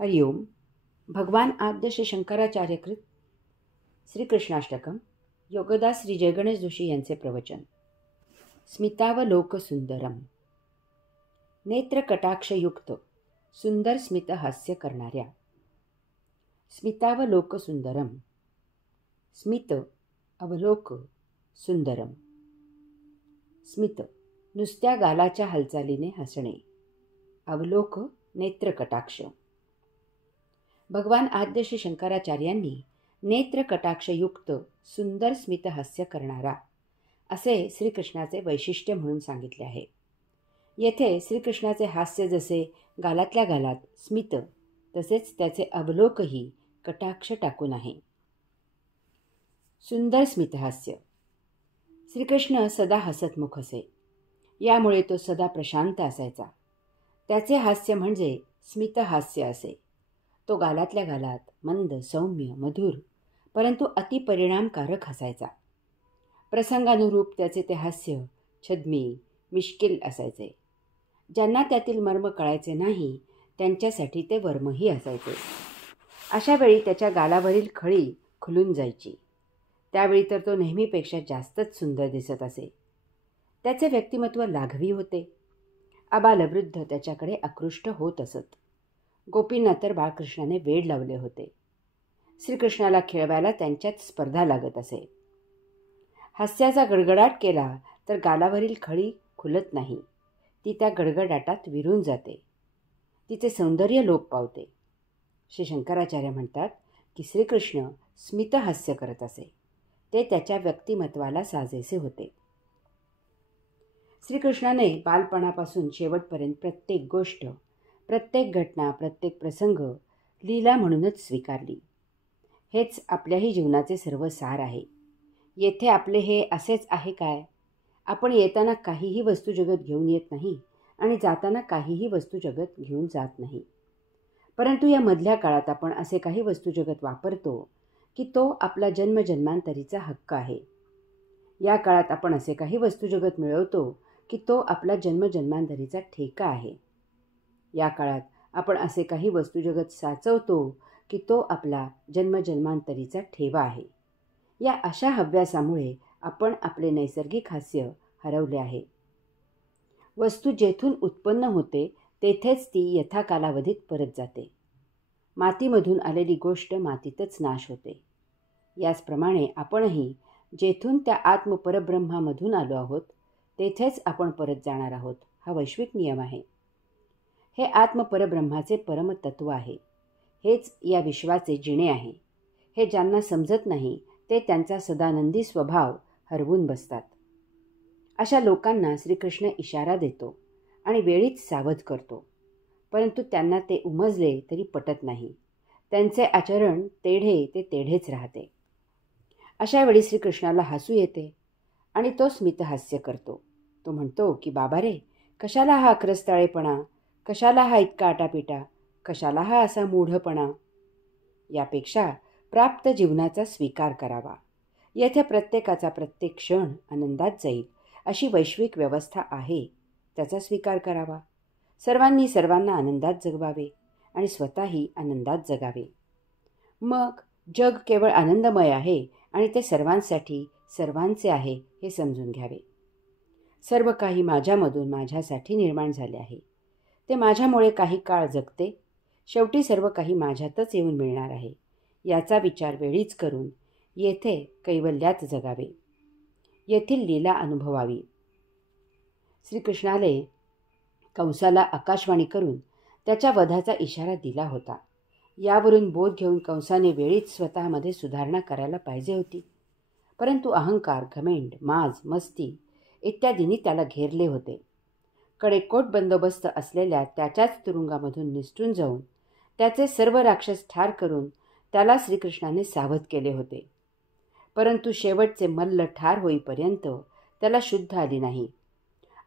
हरिओम. भगवान आद्य श्री शंकराचार्यकृत श्रीकृष्णाष्टकम योगदास श्री जयगणेश जोशी यांचे प्रवचन. स्मितावलोकसुंदरम. नेत्रकटाक्षयुक्त सुंदर स्मित हास्य करणाऱ्या. स्मितावलोकसुंदरम. स्मित अवलोक सुंदरम. स्मित नुसत्या गालाच्या हालचालीने हसणे. अवलोक नेत्रकटाक्ष. भगवान आद्य श्री शंकराचार्यांनी नेत्रकटाक्षयुक्त सुंदर स्मित हास्य करणारा असे श्रीकृष्णाचे वैशिष्ट्य म्हणून सांगितले आहे. येथे श्रीकृष्णाचे हास्य जसे गालातल्या गालात स्मित, तसेच त्याचे अवलोकही कटाक्ष टाकून आहे. सुंदर स्मितहास्य. श्रीकृष्ण सदा हसतमुख असे, यामुळे तो सदा प्रशांत असायचा. त्याचे हास्य म्हणजे स्मितहास्य असे. तो गालातल्या गालात मंद, सौम्य, मधुर, परंतु अतिपरिणामकारक हसायचा. प्रसंगानुरूप त्याचे ते हास्य छद्मी, मिश्किल असायचे. ज्यांना त्यातील मर्म कळायचे नाही त्यांच्यासाठी ते वर्मही असायचे. अशा वेळी त्याच्या गालावरील खळी खुलून जायची. त्यावेळी तर तो नेहमीपेक्षा जास्तच सुंदर दिसत असे. त्याचे व्यक्तिमत्व लाघवी होते. आबालवृद्ध त्याच्याकडे आकृष्ट होत असत. गोपींना तर बाळकृष्णाने वेड लावले होते. श्रीकृष्णाला खेळवायला त्यांच्यात स्पर्धा लागत असे. हास्याचा गडगडाट केला तर गालावरील खळी खुलत नाही. ती त्या गडगडाटात विरून जाते. तिचे सौंदर्य लोप पावते. श्री शंकराचार्य म्हणतात की श्रीकृष्ण स्मितहास्य करत असे. ते त्याच्या व्यक्तिमत्वाला साजेसे होते. श्रीकृष्णाने बालपणापासून शेवटपर्यंत प्रत्येक गोष्ट, प्रत्येक घटना, प्रत्येक प्रसंग लीला म्हणूनच स्वीकारली. हेच आपल्याही जीवनाचे सर्व सार आहे. येथे आपले हे असेच आहे काय? आपण येताना काहीही वस्तू जगत घेऊन येत नाही आणि जाताना काहीही वस्तू जगत घेऊन जात नाही. परंतु या मधल्या काळात आपण असे काही वस्तू जगत वापरतो की तो आपला जन्मजन्मांतरीचा हक्क आहे. या काळात आपण असे काही वस्तू जगत मिळवतो की तो आपला जन्मजन्मांतरीचा ठेका आहे. या काळात आपण असे काही वस्तू जगत साचवतो की तो आपला जन्मजन्मांतरीचा ठेवा आहे. या अशा हव्यासामुळे आपण आपले नैसर्गिक हास्य हरवले आहे. वस्तू जेथून उत्पन्न होते तेथेच ती यथाकालावधीत परत जाते. मातीमधून आलेली गोष्ट मातीतच नाश होते. याचप्रमाणे आपणही जेथून त्या आत्मपरब्रह्मामधून आलो आहोत तेथेच आपण परत जाणार आहोत. हा वैश्विक नियम आहे. हे आत्मपरब्रह्माचे परमतत्व आहे. हेच या विश्वाचे जिणे आहे. हे ज्यांना समजत नाही ते त्यांचा सदानंदी स्वभाव हरवून बसतात. अशा लोकांना श्रीकृष्ण इशारा देतो आणि वेळीच सावध करतो. परंतु त्यांना ते उमजले तरी पटत नाही. त्यांचे आचरण तेढे ते तेढेच राहते. अशा वेळी श्रीकृष्णाला हसू येते आणि तो स्मितहास्य करतो. तो म्हणतो की बाबा रे, कशाला हा अक्रस्ताळेपणा, कशाला हा इतका आटापिटा, कशाला हा असा मूढपणा. यापेक्षा प्राप्त जीवनाचा स्वीकार करावा. येथे प्रत्येकाचा प्रत्येक क्षण आनंदात जाईल अशी वैश्विक व्यवस्था आहे. त्याचा स्वीकार करावा. सर्वांनी सर्वांना आनंदात जगवावे आणि स्वतःही आनंदात जगावे. मग जग केवळ आनंदमय आहे आणि ते सर्वांसाठी सर्वांचे आहे हे समजून घ्यावे. सर्व काही माझ्यामधून माझ्यासाठी निर्माण झाले आहे. ते माझ्यामुळे काही काळ जगते. शेवटी सर्व काही माझ्यातच येऊन मिळणार आहे. याचा विचार वेळीच करून येथे कैवल्यात जगावे. येथील लीला अनुभवावी. श्रीकृष्णाने कंसाला आकाशवाणी करून त्याच्या वधाचा इशारा दिला होता. यावरून बोध घेऊन कंसाने वेळीच स्वतःमध्ये सुधारणा करायला पाहिजे होती. परंतु अहंकार, घमेंड, माज, मस्ती इत्यादींनी त्याला घेरले होते. कडेकोट बंदोबस्त असलेल्या त्याच्याच तुरुंगामधून निसटून जाऊन त्याचे सर्व राक्षस ठार करून त्याला श्रीकृष्णाने सावध केले होते. परंतु शेवटचे मल्ल ठार होईपर्यंत त्याला शुद्ध आली नाही.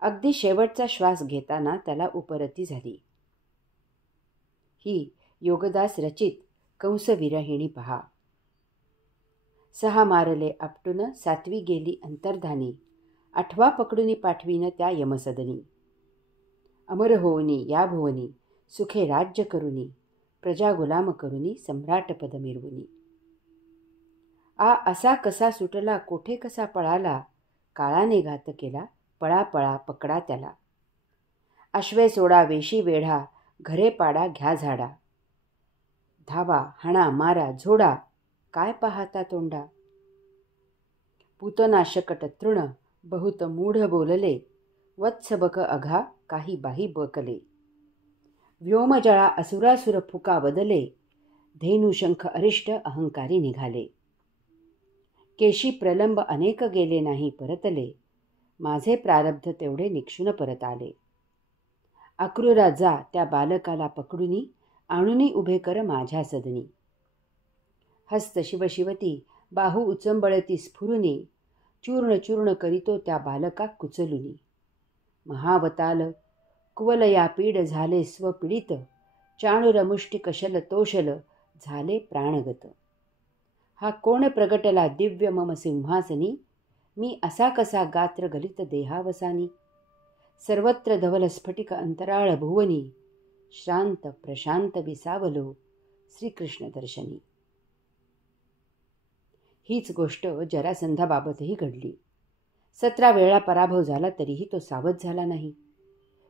अगदी शेवटचा श्वास घेताना त्याला उपरती झाली. ही योगदास रचित कंसविरहिणी पहा. सहा मारले आपटून सातवी गेली अंतर्धानी, आठवा पकडुनी पाठवीन त्या यमसदनी. अमर होवनी या भुवनी सुखे राज्य करुनी, प्रजा गुलाम करुनी सम्राट पद मिरवुनी. आ असा कसा सुटला कोठे कसा पळाला, काळाने घात केला पळा पळा पकडा त्याला. अश्वे सोडा वेशी वेढा, घरे पाडा घ्या झाडा. धावा हाणा मारा झोडा, काय पाहता तोंडा. पूतना शकट तृण, बहुत मूढ बोलले, वत्स बक अघा काही बाही बकले. व्योमजळा असुरासुर फुका बदले, धेनुशंख अरिष्ट अहंकारी निघाले. केशी प्रलंब अनेक गेले नाही परतले, माझे प्रारब्ध तेवढे निक्षून परत आले. अक्रूरा जा त्या बालकाला पकडुनी, आणुनी उभे कर माझ्या सदनी. हस्त शिवशिवती बाहू उचंबळती स्फुरुनी, चूर्ण चूर्ण करीतो त्या बालका कुचलुनी. महावताल कुवलया पीड झाले स्वपीडित, चाणूर मुष्टी कशल तोषल झाले प्राणगत. हा कोण प्रगटला दिव्य मम सिंहासनी, मी असा कसा गात्र गलित देहावसानी. सर्वत्र धवल स्फटिक अंतराळ भुवनी, श्रांत प्रशांत विसावलो श्रीकृष्ण दर्शनी. हीच गोष्ट जरासंधाबाबतही घडली. 17 वेळा पराभव झाला तरीही तो सावध झाला नाही.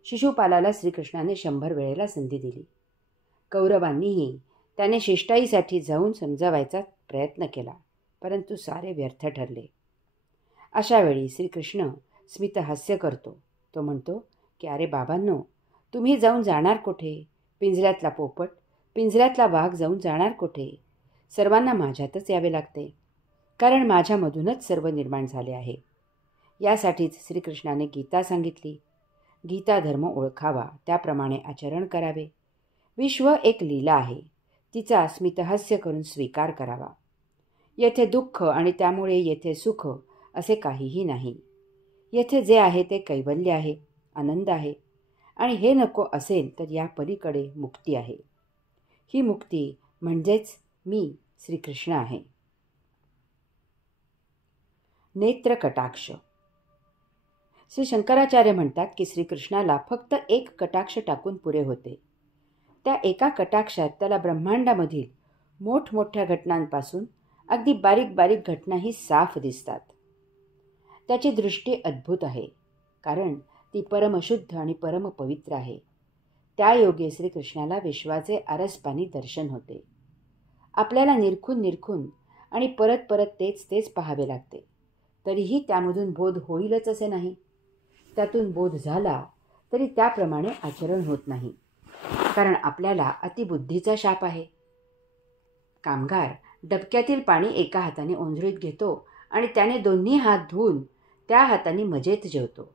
शिशुपालाला श्रीकृष्णाने 100 वेळेला संधी दिली. कौरवांनीही त्याने शिष्टाईसाठी जाऊन समजावायचा प्रयत्न केला, परंतु सारे व्यर्थ ठरले. अशा वेळी श्रीकृष्ण स्मितहास्य करतो. तो म्हणतो की अरे बाबांनो, तुम्ही जाऊन जाणार कोठे? पिंजऱ्यातला पोपट, पिंजऱ्यातला वाघ जाऊन जाणार कोठे? सर्वांना माझ्यातच यावे लागते, कारण माझ्यामधूनच सर्व निर्माण झाले आहे. यासाठीच श्रीकृष्णाने गीता सांगितली. गीता धर्म ओळखावा, त्याप्रमाणे आचरण करावे. विश्व एक लीला आहे, तिचा स्मितहास्य करून स्वीकार करावा. येथे दुःख आणि त्यामुळे येथे सुख असे काहीही नाही. येथे जे आहे ते कैवल्य आहे, आनंद आहे. आणि हे नको असेल तर या पलीकडे मुक्ती आहे. ही मुक्ती म्हणजेच मी श्रीकृष्ण आहे. नेत्र कटाक्ष. श्री शंकराचार्य म्हणतात की श्रीकृष्णाला फक्त एक कटाक्ष टाकून पुरे होते. त्या एका कटाक्षात त्याला ब्रह्मांडामधील मोठमोठ्या घटनांपासून अगदी बारीक बारीक घटनाही साफ दिसतात. त्याची दृष्टी अद्भुत आहे, कारण ती परमशुद्ध आणि परमपवित्र आहे. त्या योगे श्रीकृष्णाला विश्वाचे आरसपानी दर्शन होते. आपल्याला निरखून निरखून आणि परत परत तेच तेच पाहावे लागते, तरीही त्यामधून बोध होईलच असे नाही. त्यातून बोध झाला तरी त्याप्रमाणे आचरण होत नाही, कारण आपल्याला अतिबुद्धीचा शाप आहे. कामगार डबक्यातील पाणी एका हाताने ओंजळीत घेतो आणि त्याने दोन्ही हात धुवून त्या हाताने मजेत जेवतो.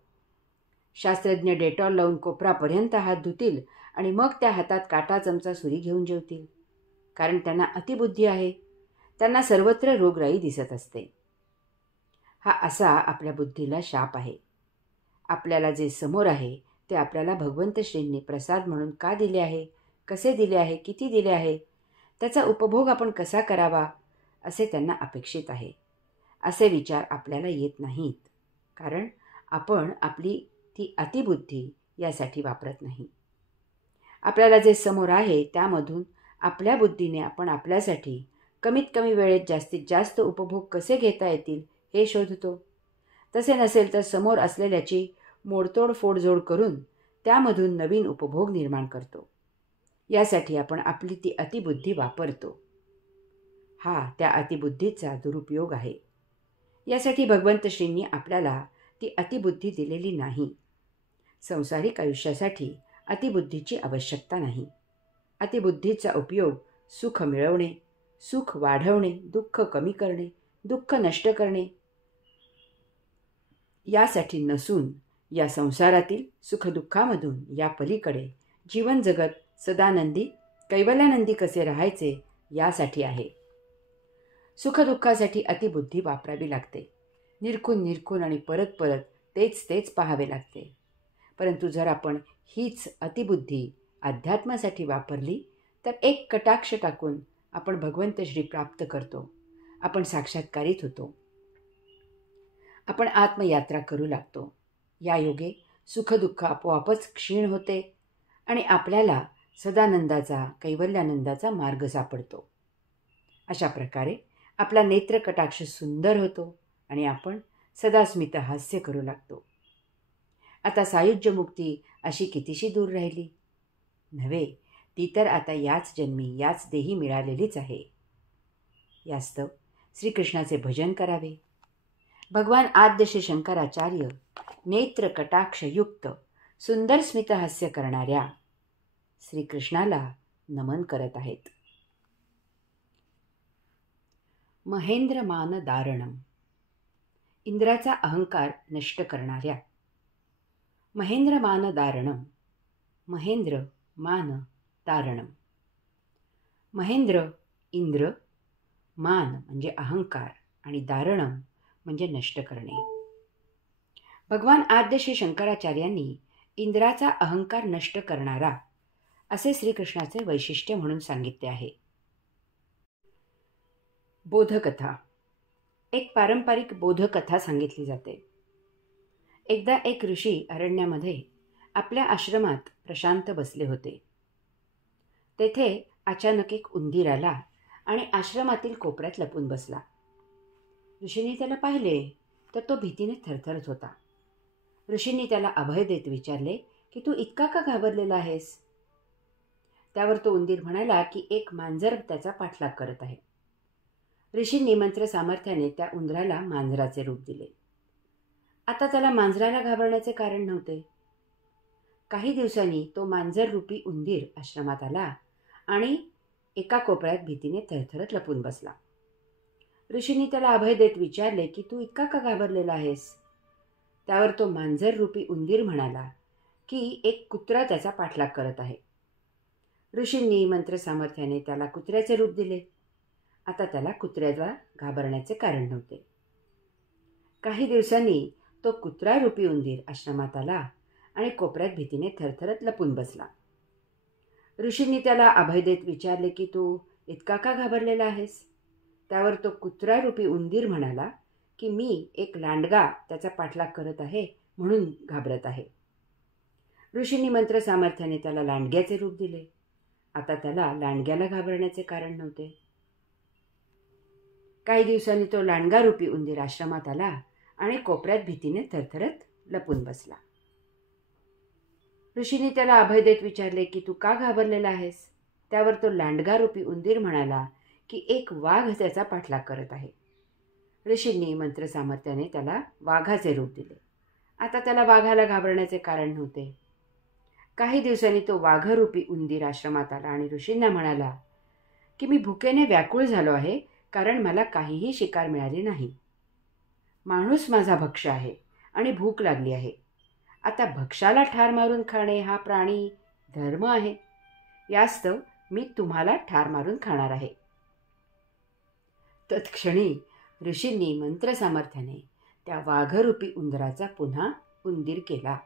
शास्त्रज्ञ डेटॉल लावून कोपरापर्यंत हात धुतील आणि मग त्या हातात काटा चमचा सुरी घेऊन जेवतील, कारण त्यांना अतिबुद्धी आहे. त्यांना सर्वत्र रोगराई दिसत असते. हा असा आपल्या बुद्धीला शाप आहे. आपल्याला जे समोर आहे ते आपल्याला भगवंत श्रींनी प्रसाद म्हणून का दिले आहे, कसे दिले आहे, किती दिले आहे, त्याचा उपभोग आपण कसा करावा असे त्यांना अपेक्षित आहे. असे विचार आपल्याला येत नाहीत, कारण आपण आपली ती अतिबुद्धी यासाठी वापरत नाही. आपल्याला जे समोर आहे त्यामधून आपल्या बुद्धीने आपण आपल्यासाठी कमीत कमी वेळेत जास्तीत जास्त उपभोग कसे घेता येतील हे शोधतो. तसे नसेल तर समोर असलेल्याची मोडतोड फोडजोड करून त्यामधून नवीन उपभोग निर्माण करतो. यासाठी आपण आपली ती अतिबुद्धी वापरतो. हा त्या अतिबुद्धीचा दुरुपयोग आहे. यासाठी भगवंत श्रींनी आपल्याला ती अतिबुद्धी दिलेली नाही. संसारिक आयुष्यासाठी अतिबुद्धीची आवश्यकता नाही. अतिबुद्धीचा उपयोग सुख मिळवणे, सुख वाढवणे, दुःख कमी करणे, दुःख नष्ट करणे यासाठी नसून या संसारातील सुखदुःखामधून या पलीकडे जीवन जगत सदानंदी कैवल्यानंदी कसे राहायचे यासाठी आहे. सुखदुःखासाठी अतिबुद्धी वापरावी लागते. निरखून निरखून आणि परत परत तेच तेच पाहावे लागते. परंतु जर आपण हीच अतिबुद्धी अध्यात्मासाठी वापरली तर एक कटाक्ष टाकून आपण भगवंत श्री प्राप्त करतो. आपण साक्षात्कारित होतो. आपण आत्मयात्रा करू लागतो. या योगे सुखदुःख आपोआपच क्षीण होते आणि आपल्याला सदानंदाचा, कैवल्यानंदाचा मार्ग सापडतो. अशा प्रकारे आपला नेत्रकटाक्ष सुंदर होतो आणि आपण सदास्मित हास्य करू लागतो. आता सायुज्यमुक्ती अशी कितीशी दूर राहिली नव्हे, ती तर आता याच जन्मी याच देही मिळालेलीच आहे. यास्तव श्रीकृष्णाचे भजन करावे. भगवान आद्य श्री शंकराचार्य नेत्रकटाक्षयुक्त सुंदर स्मितहास्य करणाऱ्या श्रीकृष्णाला नमन करत आहेत. महेंद्रमान दारणम. इंद्राचा अहंकार नष्ट करणाऱ्या. महेंद्रमान दारणम. महेंद्र मान दारणम. महेंद्र इंद्र, मान म्हणजे अहंकार आणि दारणम म्हणजे नष्ट करणे. भगवान आद्य श्री शंकराचार्यांनी इंद्राचा अहंकार नष्ट करणारा असे श्रीकृष्णाचे वैशिष्ट्य म्हणून सांगितले आहे. बोधकथा. एक पारंपरिक बोधकथा सांगितली जाते. एकदा एक ऋषी अरण्यामध्ये आपल्या आश्रमात प्रशांत बसले होते. तेथे अचानक एक उंदीर आला आणि आश्रमातील कोपऱ्यात लपून बसला. ऋषींनी त्याला पाहिले तर तो भीतीने थरथरत होता. ऋषींनी त्याला अभय देत विचारले की तू इतका का घाबरलेला आहेस? त्यावर तो उंदीर म्हणाला की एक मांजर त्याचा पाठलाग करत आहे. ऋषींनी मंत्र सामर्थ्याने त्या उंदराला मांजराचे रूप दिले. आता त्याला मांजराला घाबरण्याचे कारण नव्हते. काही दिवसांनी तो मांजर रूपी उंदीर आश्रमात आला आणि एका कोपऱ्यात भीतीने थरथरत लपून बसला. ऋषींनी त्याला अभय देत विचारले की तू इतका का घाबरलेला आहेस? त्यावर तो मांजर रूपी उंदीर म्हणाला की एक कुत्रा त्याचा पाठलाग करत आहे. ऋषींनी मंत्र सामर्थ्याने त्याला कुत्र्याचे रूप दिले. आता त्याला कुत्र्याला घाबरण्याचे कारण नव्हते. काही दिवसांनी तो कुत्रा रूपी उंदीर आश्रमात आला आणि कोपऱ्यात भीतीने थरथरत लपून बसला. ऋषींनी त्याला अभय देत विचारले की तू इतका का घाबरलेला आहेस? त्यावर तो कुत्रा रूपी उंदीर म्हणाला की मी एक लांडगा त्याचा पाठलाग करत आहे म्हणून घाबरत आहे. ऋषींनी मंत्र सामर्थ्याने त्याला लांडग्याचे रूप दिले. आता त्याला लांडग्याला घाबरण्याचे कारण नव्हते. काही दिवसांनी तो लांडगा रूपी उंदीर आश्रमात आला आणि कोपऱ्यात भीतीने थरथरत लपून बसला. ऋषींनी त्याला अभय देत विचारले की तू का घाबरलेला आहेस? त्यावर तो लांडगा रूपी उंदीर म्हणाला की एक वाघ त्याचा पाठलाग करत आहे. ऋषींनी मंत्र सामर्थ्याने त्याला वाघाचे रूप दिले. आता त्याला वाघाला घाबरण्याचे कारण नव्हते. काही दिवसांनी तो वाघरूपी उंदीर आश्रमात आला आणि ऋषींना म्हणाला की मी भुकेने व्याकुळ झालो आहे कारण मला काहीही शिकार मिळाली नाही. माणूस माझा भक्ष आहे आणि भूक लागली आहे. आता भक्ष्याला ठार मारून खाणे हा प्राणी धर्म आहे. यास्तव मी तुम्हाला ठार मारून खाणार आहे. तत्क्षणी ऋषींनी मंत्र सामर्थ्याने त्या वाघरूपी उंदराचा पुन्हा उंदीर केला.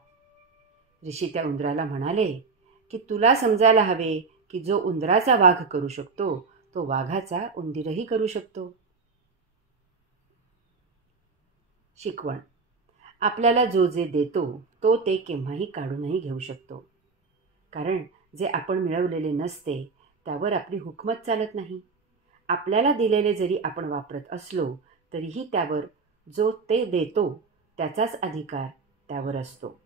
ऋषी त्या उंदराला म्हणाले की तुला समजायला हवे की जो उंदराचा वाघ करू शकतो तो वाघाचा उंदीरही करू शकतो. शिकवण. आपल्याला जो जे देतो तो ते केव्हाही काढूनही घेऊ शकतो. कारण जे आपण मिळवलेले नसते त्यावर आपली हुकमत चालत नाही. आपल्याला दिलेले जरी आपण वापरत असलो तरीही त्यावर जो ते देतो त्याचाच अधिकार त्यावर असतो.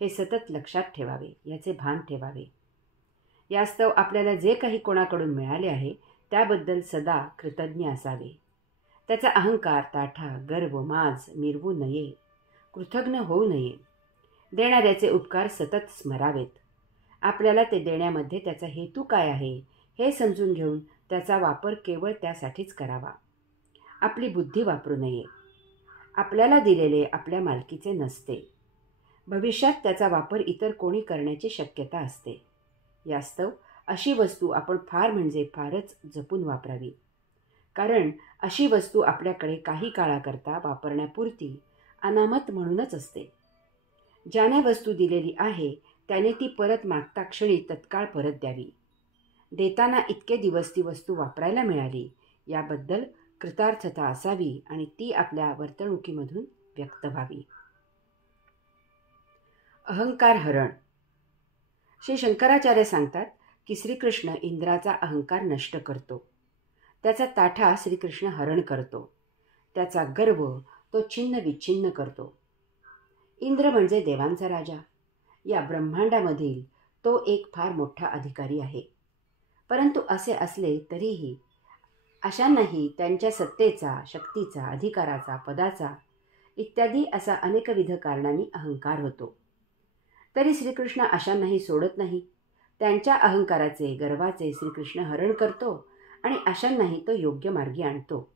हे सतत लक्षात ठेवावे, याचे भान ठेवावे. यास्तव आपल्याला जे काही कोणाकडून मिळाले आहे त्याबद्दल सदा कृतज्ञ असावे. त्याचा अहंकार, ताठा, गर्व, माज मिरवू नये, कृतज्ञ होऊ नये. देणाऱ्याचे उपकार सतत स्मरावेत. आपल्याला ते देण्यामध्ये त्याचा हेतू काय आहे हे समजून घेऊन त्याचा वापर केवळ त्यासाठीच करावा. आपली बुद्धी वापरू नये. आपल्याला दिलेले आपल्या मालकीचे नसते. भविष्यात त्याचा वापर इतर कोणी करण्याची शक्यता असते. यास्तव अशी वस्तू आपण फार म्हणजे फारच जपून वापरावी. कारण अशी वस्तू आपल्याकडे काही काळाकरता वापरण्यापुरती अनामत म्हणूनच असते. ज्याने वस्तू दिलेली आहे त्याने ती परत मागता क्षणी तत्काळ परत द्यावी. देताना इतके दिवस ती वस्तू वापरायला मिळाली याबद्दल कृतार्थता असावी आणि ती आपल्या वर्तणुकीमधून व्यक्त व्हावी. अहंकार हरण. श्री शंकराचार्य सांगतात की श्रीकृष्ण इंद्राचा अहंकार नष्ट करतो. त्याचा ताठा श्रीकृष्ण हरण करतो. त्याचा गर्व तो छिन्न विच्छिन्न करतो. इंद्र म्हणजे देवांचा राजा. या ब्रह्मांडामधील तो एक फार मोठा अधिकारी आहे. परंतु असे असले तरीही अशांनाही त्यांच्या सत्तेचा, शक्तीचा, अधिकाराचा, पदाचा इत्यादी असा अनेकविध कारणांनी अहंकार होतो. तरी श्रीकृष्ण अशांनाही सोडत नाही. त्यांच्या अहंकाराचे, गर्वाचे श्रीकृष्ण हरण करतो आणि अशांनाही तो योग्य मार्गी आणतो.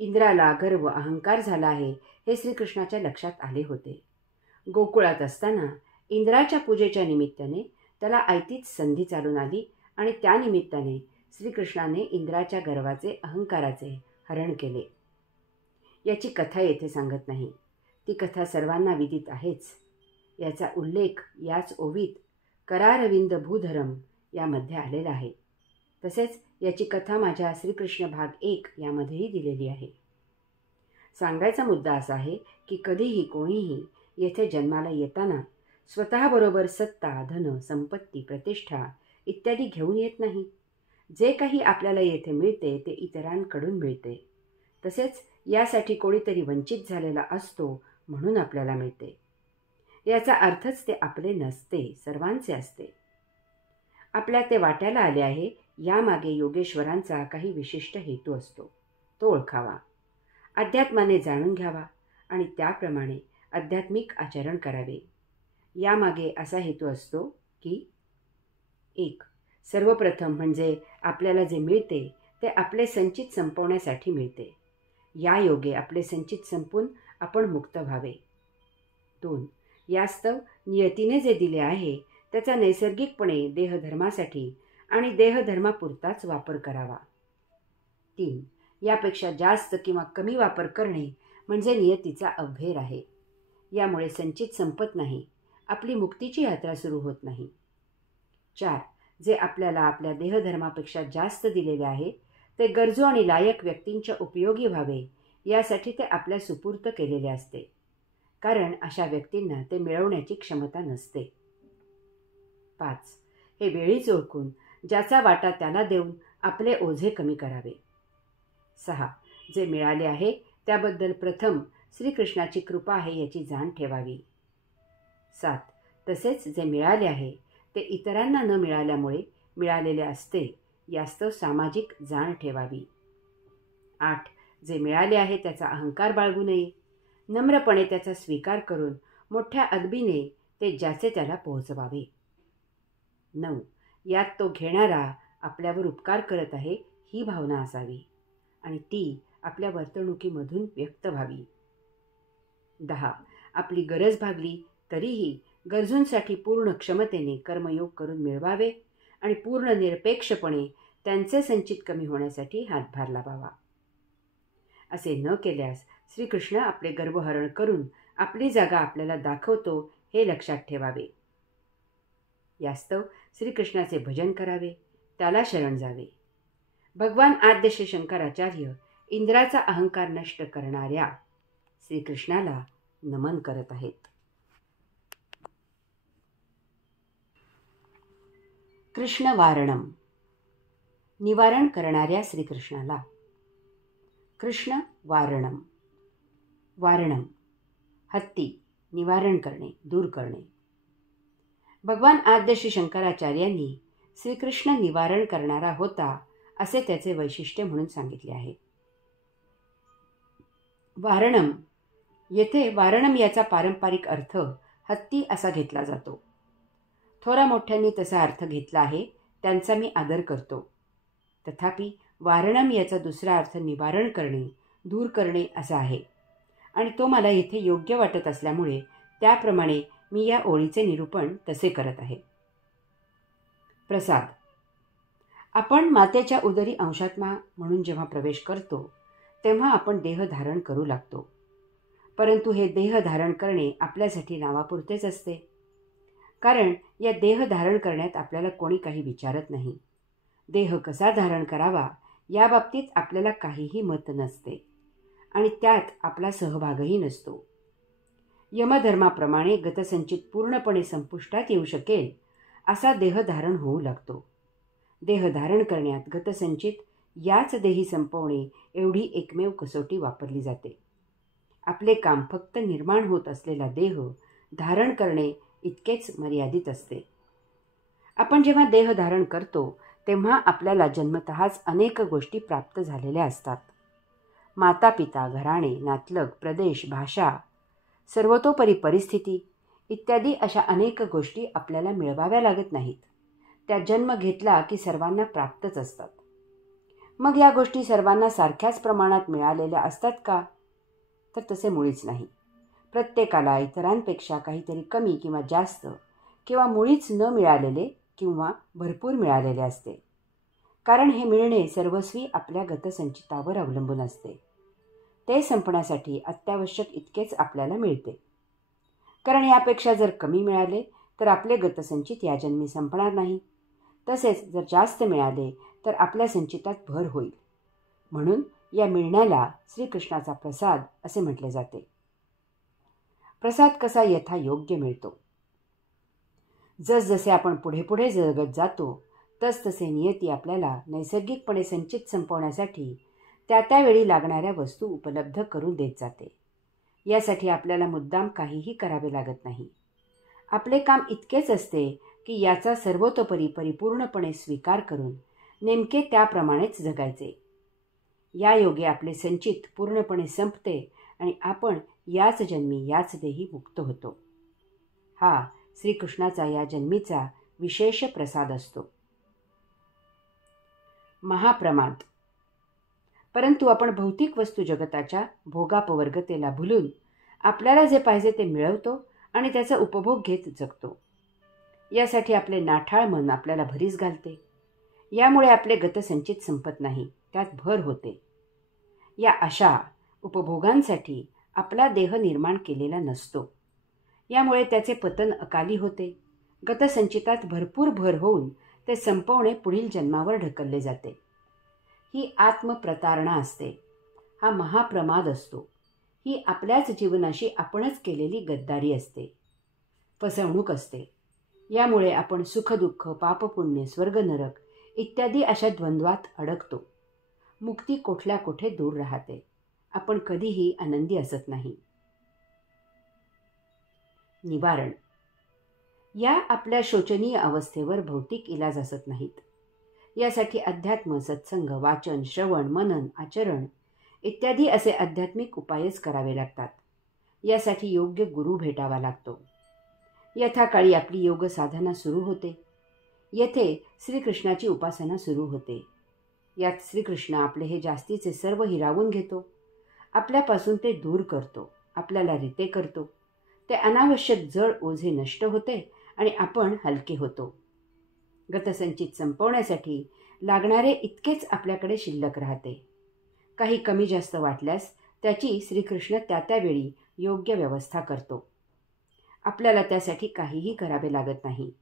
इंद्राला गर्व, अहंकार झाला आहे हे श्रीकृष्णाच्या लक्षात आले होते. गोकुळात असताना इंद्राच्या पूजेच्या निमित्ताने त्याला ऐतीच संधी चालून आली आणि त्या निमित्ताने श्रीकृष्णाने इंद्राच्या गर्वाचे, अहंकाराचे हरण केले. याची कथा येथे सांगत नाही. ती कथा सर्वांना विदित आहेच. याचा उल्लेख याच ओवीत करारविंद भूधरम यामध्ये आलेला आहे. तसेच याची कथा माझ्या श्रीकृष्ण भाग 1 यामध्येही दिलेली आहे. सांगायचा मुद्दा असा आहे की कधीही कोणीही येथे जन्माला येताना स्वतःबरोबर सत्ता, धन, संपत्ती, प्रतिष्ठा इत्यादी घेऊन येत नाही. जे काही आपल्याला येथे मिळते ते इतरांकडून मिळते. तसेच यासाठी कोणीतरी वंचित झालेला असतो म्हणून आपल्याला मिळते. याचा अर्थच ते आपले नसते, सर्वांचे असते. आपल्या ते वाट्याला आले आहे यामागे योगेश्वरांचा काही विशिष्ट हेतू असतो. तो ओळखावा, अध्यात्माने जाणून घ्यावा आणि त्याप्रमाणे आध्यात्मिक आचरण करावे. यामागे असा हेतू असतो की 1. सर्वप्रथम म्हणजे आपल्याला जे मिळते ते आपले संचित संपवण्यासाठी मिळते. या योगे आपले संचित संपून आपण मुक्त व्हावे. 2. यास्तव नियतीने जे दिले आहे त्याचा नैसर्गिकपणे देहधर्मासाठी आणि देहधर्मापुरताच वापर करावा. 3. यापेक्षा जास्त किंवा कमी वापर करणे म्हणजे नियतीचा अव्हेर आहे. यामुळे संचित संपत नाही, आपली मुक्तीची यात्रा सुरू होत नाही. 4. जे आपल्याला आपल्या देहधर्मापेक्षा जास्त दिलेले आहे ते गरजू आणि लायक व्यक्तींच्या उपयोगी व्हावे यासाठी ते आपल्या सुपूर्त केलेले असते. कारण अशा व्यक्तींना ते मिळवण्याची क्षमता नसते. 5. हे वेळीच ओळखून ज्याचा वाटा त्याला देऊन आपले ओझे कमी करावे. 6. जे मिळाले आहे त्याबद्दल प्रथम श्रीकृष्णाची कृपा आहे याची जाण ठेवावी. 7. तसेच जे मिळाले आहे ते इतरांना न मिळाल्यामुळे मिळालेले असते यास्तव सामाजिक जाण ठेवावी. 8. जे मिळाले आहे त्याचा अहंकार बाळगू नये. नम्रपणे त्याचा स्वीकार करून मोठ्या अदबीने ते ज्याचे त्याला पोहोचवावे. 9. यात तो घेणारा आपल्यावर उपकार करत आहे ही भावना असावी आणि ती आपल्या वर्तणुकीमधून व्यक्त व्हावी. 10. आपली गरज भागली तरीही गरजूंसाठी पूर्ण क्षमतेने कर्मयोग करून मिळवावे आणि पूर्ण निरपेक्षपणे त्यांचे संचित कमी होण्यासाठी हातभार लावावा. असे न केल्यास श्रीकृष्ण आपले गर्वहरण करून आपली जागा आपल्याला दाखवतो हे लक्षात ठेवावे. यास्तव श्रीकृष्णाचे भजन करावे, त्याला शरण जावे. भगवान आद्य श्री शंकराचार्य इंद्राचा अहंकार नष्ट करणाऱ्या श्रीकृष्णाला नमन करत आहेत. कृष्ण वारणम, निवारण करणाऱ्या श्रीकृष्णाला. कृष्ण वारणम. वारणम हत्ती, निवारण करणे, दूर करणे. भगवान आद्य श्री शंकराचार्यांनी श्रीकृष्ण निवारण करणारा होता असे त्याचे वैशिष्ट्य म्हणून सांगितले आहे. वारणम येथे वारणम याचा पारंपरिक अर्थ हत्ती असा घेतला जातो. थोरा मोठ्यांनी तसा अर्थ घेतला आहे, त्यांचा मी आदर करतो. तथापि वारणम याचा दुसरा अर्थ निवारण करणे, दूर करणे असा आहे आणि तो मला येथे योग्य वाटत असल्यामुळे त्याप्रमाणे मी या ओळीचे निरूपण तसे करत आहे. प्रसाद. आपण मातेच्या उदरी अंशात्मा म्हणून जेव्हा प्रवेश करतो तेव्हा आपण देह धारण करू लागतो. परंतु हे देह धारण करणे आपल्यासाठी नावापुरतेच असते. कारण या देह धारण करण्यात आपल्याला कोणी काही विचारत नाही. देह कसा धारण करावा याबाबतीत आपल्याला काहीही मत नसते आणि त्यात आपला सहभागही नसतो. यमधर्माप्रमाणे गतसंचित पूर्णपणे संपुष्टात येऊ शकेल असा देहधारण होऊ लागतो. देहधारण करण्यात गतसंचित याच देही संपवणे एवढी एकमेव कसोटी वापरली जाते. आपले काम फक्त निर्माण होत असलेला देह धारण करणे इतकेच मर्यादित असते. आपण जेव्हा देह धारण करतो तेव्हा आपल्याला जन्मतःच अनेक गोष्टी प्राप्त झालेल्या असतात. माता पिता, घराणे, नातलग, प्रदेश, भाषा, सर्वतोपरी परिस्थिती इत्यादी अशा अनेक गोष्टी आपल्याला मिळवाव्या लागत नाहीत. त्या जन्म घेतला की सर्वांना प्राप्तच असतात. मग या गोष्टी सर्वांना सारख्याच प्रमाणात मिळालेल्या असतात का? तर तसे मुळीच नाही. प्रत्येकाला इतरांपेक्षा काहीतरी कमी किंवा जास्त किंवा मुळीच न मिळालेले किंवा भरपूर मिळालेले असते. कारण हे मिळणे सर्वस्वी आपल्या गतसंचितावर अवलंबून असते. ते संपण्यासाठी अत्यावश्यक इतकेच आपल्याला मिळते. कारण यापेक्षा जर कमी मिळाले तर आपले गतसंचित या जन्मी संपणार नाही. तसेच जर जास्त मिळाले तर आपल्या संचितात भर होईल. म्हणून या मिळण्याला श्रीकृष्णाचा प्रसाद असे म्हटले जाते. प्रसाद कसा यथायोग्य मिळतो? जसजसे आपण पुढे पुढे जगत जातो तसतसे नियती आपल्याला नैसर्गिकपणे संचित संपवण्यासाठी त्या त्यावेळी लागणाऱ्या वस्तू उपलब्ध करून देत जाते. यासाठी आपल्याला मुद्दाम काहीही करावे लागत नाही. आपले काम इतकेच असते की याचा सर्वतोपरी परिपूर्णपणे स्वीकार करून नेमके त्याप्रमाणेच जगायचे. या योगे आपले संचित पूर्णपणे संपते आणि आपण याच जन्मी याच देही मुक्त होतो. हा श्रीकृष्णाचा या जन्मीचा विशेष प्रसाद असतो. महाप्रमाद. परंतु आपण भौतिक वस्तू जगताच्या भोगापवर्गतेला भुलून आपल्याला जे पाहिजे ते मिळवतो आणि त्याचा उपभोग घेत जगतो. यासाठी आपले नाठाळ मन आपल्याला भरीस घालते. यामुळे आपले गतसंचित संपत नाही, त्यात भर होते. या अशा उपभोगांसाठी आपला देह निर्माण केलेला नसतो. यामुळे त्याचे पतन अकाली होते. गतसंचितात भरपूर भर होऊन ते संपवणे पुढील जन्मावर ढकलले जाते. ही आत्मप्रतारणा असते. हा महाप्रमाद असतो. ही आपल्याच जीवनाशी आपणच केलेली गद्दारी असते, फसवणूक असते. यामुळे आपण सुखदुःख, पापपुण्य, स्वर्ग नरक इत्यादी अशा द्वंद्वात अडकतो. मुक्ती कोठल्या कोठे दूर राहते. आपण कधीही आनंदी असत नाही. निवारण. या आपल्या शोचनीय अवस्थेवर भौतिक इलाज असत नाहीत. यासाठी अध्यात्म, सत्संग, वाचन, श्रवण, मनन, आचरण इत्यादी असे आध्यात्मिक उपायच करावे लागतात. यासाठी योग्य गुरु भेटावा लागतो. यथाकाळी आपली योग साधना सुरू होते. येथे श्रीकृष्णाची उपासना सुरू होते. यात श्रीकृष्ण आपले हे जास्तीचे सर्व हिरावून घेतो. आपल्यापासून ते दूर करतो. आपल्याला रिते करतो. ते अनावश्यक जड ओझे नष्ट होते आणि आपण हलके होतो. गतसंचित संपवण्यासाठी लागणारे इतकेच आपल्याकडे शिल्लक राहते. काही कमी जास्त वाटल्यास त्याची श्रीकृष्ण त्या त्यावेळी योग्य व्यवस्था करतो. आपल्याला त्यासाठी काहीही करावे लागत नाही.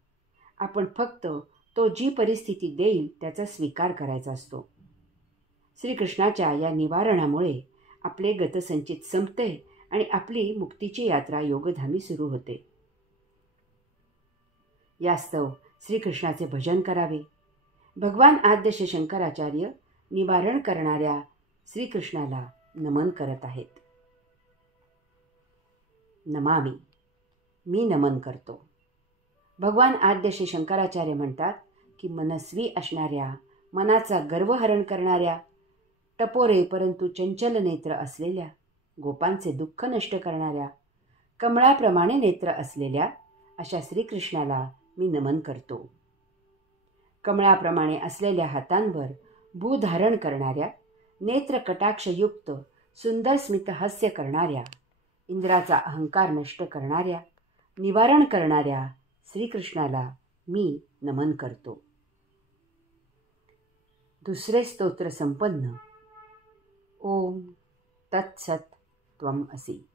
आपण फक्त तो जी परिस्थिती देईल त्याचा स्वीकार करायचा असतो. श्रीकृष्णाच्या या निवारणामुळे आपले गतसंचित संपते आणि आपली मुक्तीची यात्रा योगधामी सुरू होते. यास्तव श्रीकृष्णाचे भजन करावे. भगवान आद्य श्री शंकराचार्य निवारण करणाऱ्या श्रीकृष्णाला नमन करत आहेत. नमामि. मी नमन करतो. भगवान आद्य श्री शंकराचार्य म्हणतात की मनस्वी असणाऱ्या, मनाचा गर्वहरण करणाऱ्या, टपोरे परंतु चंचल नेत्र असलेल्या, गोपांचे दुःख नष्ट करणाऱ्या, कमळाप्रमाणे नेत्र असलेल्या अशा श्रीकृष्णाला मी नमन करतो. कमळाप्रमाणे असलेल्या हातांवर भू धारण करणाऱ्या, नेत्र कटाक्षयुक्त सुंदर स्मितहास्य करणाऱ्या, इंद्राचा अहंकार नष्ट करणाऱ्या, निवारण करणाऱ्या श्रीकृष्णाला मी नमन करतो. दुसरे स्तोत्र संपन्न. ओम तत्सत त्वम असि.